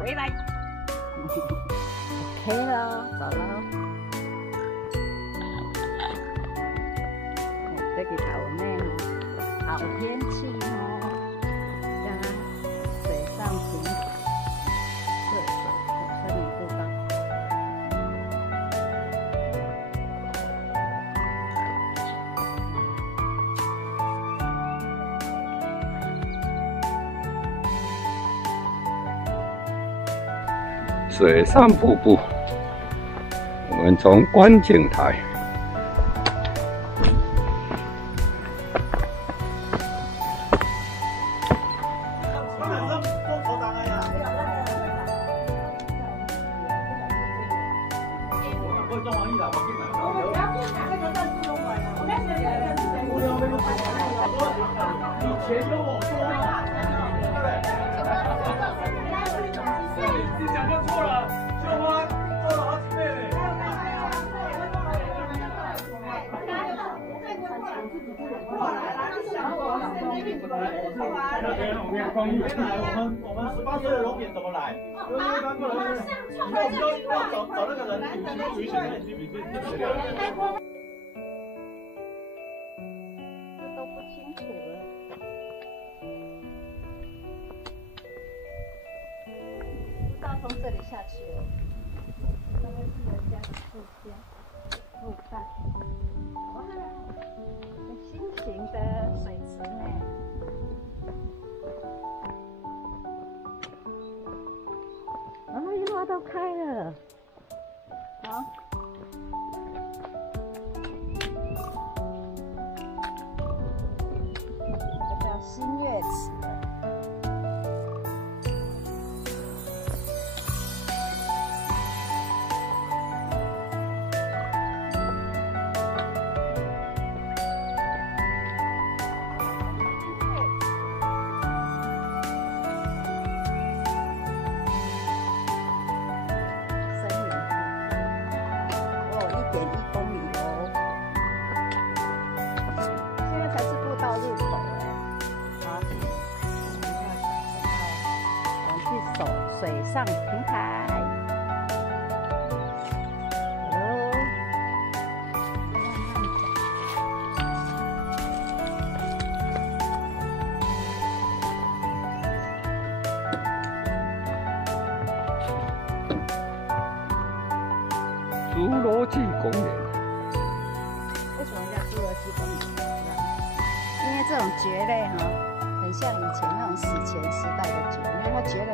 回来。OK 了，走了。这个好美哦，好天气哦，加水上平台，涉水森林步道。水上瀑布，我们从观景台。你讲就错了，绣花做了好几倍嘞。我们18岁的龙点怎么来？以后我们就要找那个人去选人去比对。这都不清楚了。从这里下去了，这会是人家的路段。哇，新型的水池呢，樱花都开了，好。这个叫新月池。1.1公里哦，现在才是步道入口哎。好，我们去走水上平台。侏罗纪公园。为什么叫侏罗纪公园？因为这种蕨类哈，很像以前那种史前时代的蕨，因为它蕨类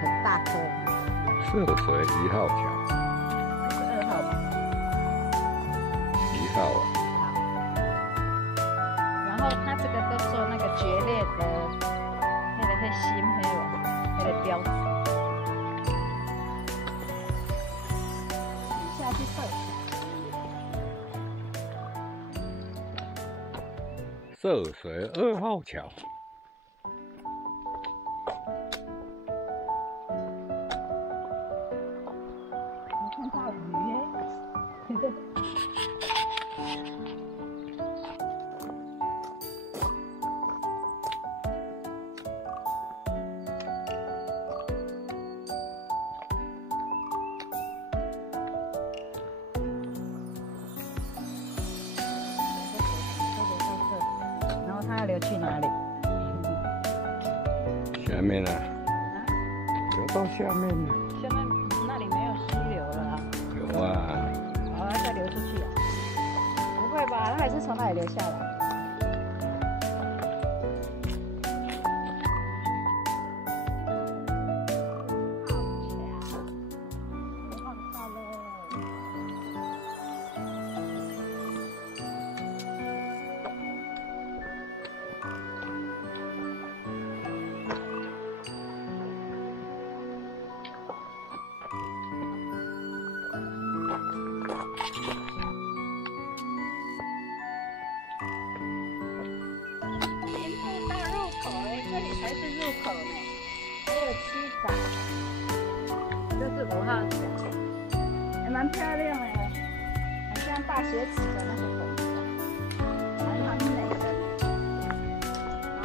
很大颗。涉水1号桥。这是2号吧1号啊。好。然后它这个都做那个蕨类的，那个芯，那个标志。下去涉水2号桥。没看到鱼耶！它要流去哪里？下面啊，流到下面了。下面那里没有溪流了啊。有啊。好，再流出去啊？不会吧？它还是从那里流下来。这里才是入口呢，还有七仔，这是5号桥，还蛮漂亮哎，很像大学池的那个红色，还蛮美的。好，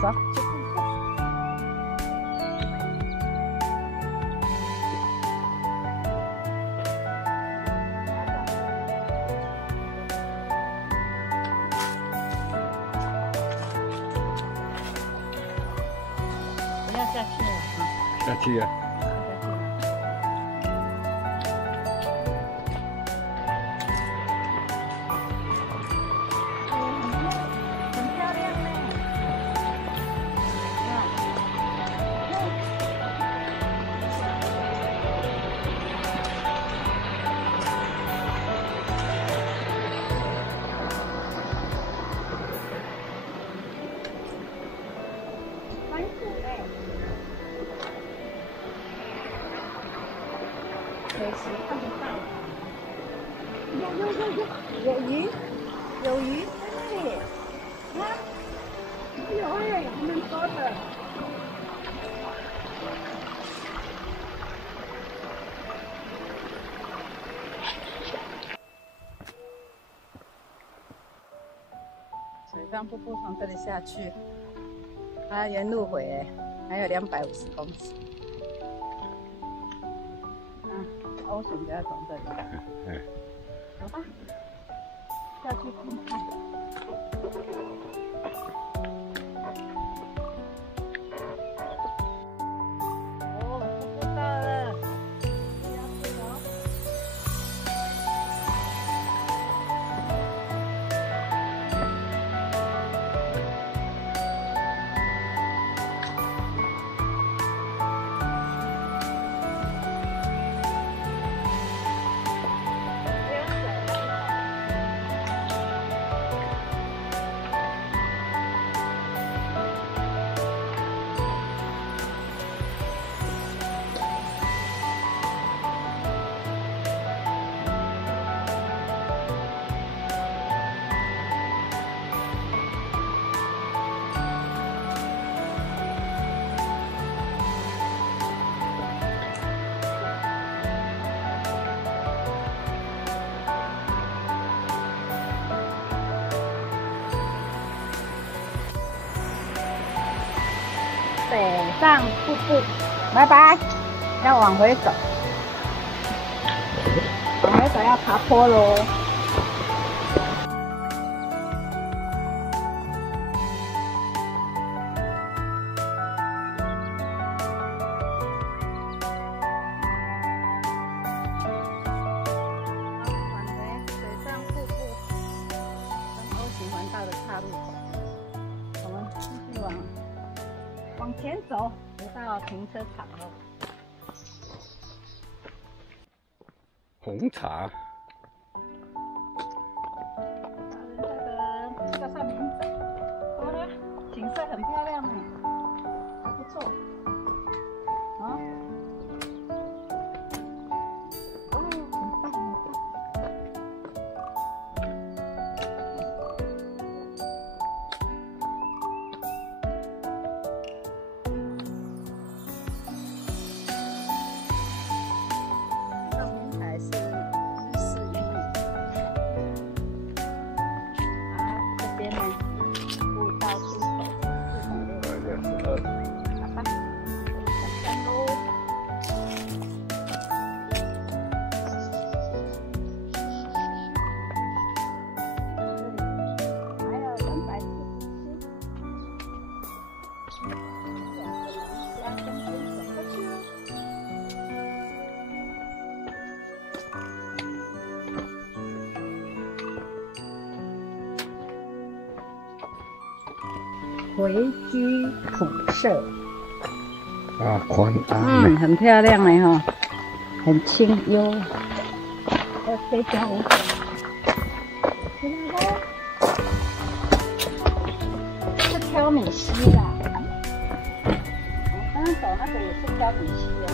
走，去看看。不要下去了啊！下去啊！很漂亮呢。蛮酷的。可惜看不到。有鱼，有鱼，对，你看，有哎，还蛮多的。水上瀑布从这里下去，还要沿路回，还有250公尺。O型就要从这里。走吧，下去看看。哦，瀑布到了，下去喽。北上瀑布，拜拜，要往回走，往回走要爬坡喽。往回北上瀑布，跟O型环道的岔路口，我们继续往前走，就到停车场了。红茶，这个叫上名字，好了，景色很漂亮呢，还不错。啊，哦，很棒很棒。回居普舍，大宽阿美，很漂亮嘞哈，很清幽。还有飞雕舞者，这是挑米溪啦。我刚刚走那个也是挑米溪啊。